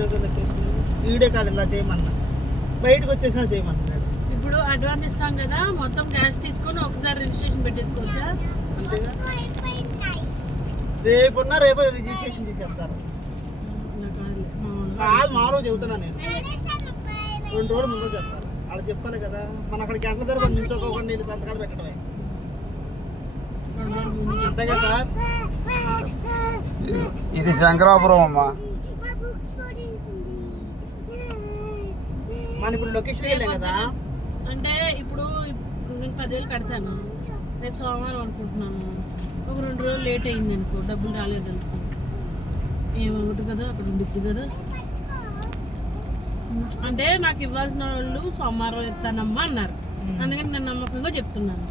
Video call ఇలా చేయమన్నా, బయటకు వచ్చేసినా చేయమన్నాడు. ఇప్పుడు అడ్వాన్స్ ఇస్తాం కదా, మొత్తం క్యాష్ తీసుకొని ఒకసారి రిజిస్ట్రేషన్ పెట్టేసుకోవచ్చా? అంతేగా, రేపు రిజిస్ట్రేషన్ తీసేస్తారు. కాదు మా రోజు చెబుతున్నా నేను, 2 రోజులు ముందు చెప్తాను. అలా చెప్పాలి కదా, మన అక్కడ గంటల ధర నిల్చోకోకుండా నీళ్ళు సంతకాలు పెట్టడమే. అంతేగా సార్. ఇది శంకరాపురం అమ్మా. మన ఇప్పుడు లొకేషన్ వెళ్ళాం కదా. అంటే ఇప్పుడు నేను 10,000 కడతాను, రేపు సోమవారం అనుకుంటున్నాను. ఒక 2 రోజులు లేట్ అయింది అనుకో, డబ్బులు రాలేదనుకో, ఏమవుతుంది కదా, అక్కడ ఉండిద్ది కదా. అంటే నాకు ఇవ్వాల్సిన వాళ్ళు సోమవారం ఇస్తానమ్మా అన్నారు, అందుకని నేను నమ్మకంగా చెప్తున్నాను.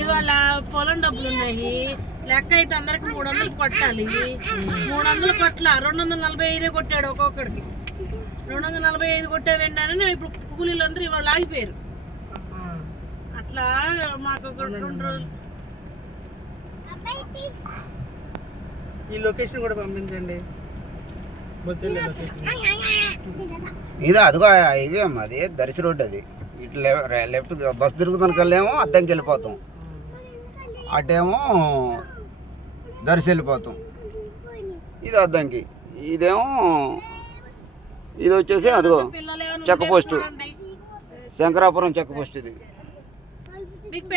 ఇవాళ పొలం డబ్బులు ఉన్నాయి, లెక్క అయితే అందరికి 300 కొట్టాలి. 300 కొట్ల 245 కొట్టాడు ఒక్కొక్కడికి. 245 కొట్టారండి అని నేను ఇప్పుడు కూలీలందరూ ఇవాళ ఆగిపోయారు. అట్లా మాకు ఒక 2 రోజులు. ఈ లొకేషన్ కూడా పంపించండి. ఇదే అదిగో ఇవే అమ్మా, అది దర్శి రోడ్డు. అది ఇటు లెఫ్ట్ బస్సు తిరుగుతాను కల్లేమో అద్దంకి వెళ్ళిపోతాం, అటేమో దర్శి వెళ్ళిపోతాం. ఇది అద్దంకి, ఇదేమో ఇది వచ్చేసి అదిగో check post, Shankarapuram check post ఇది.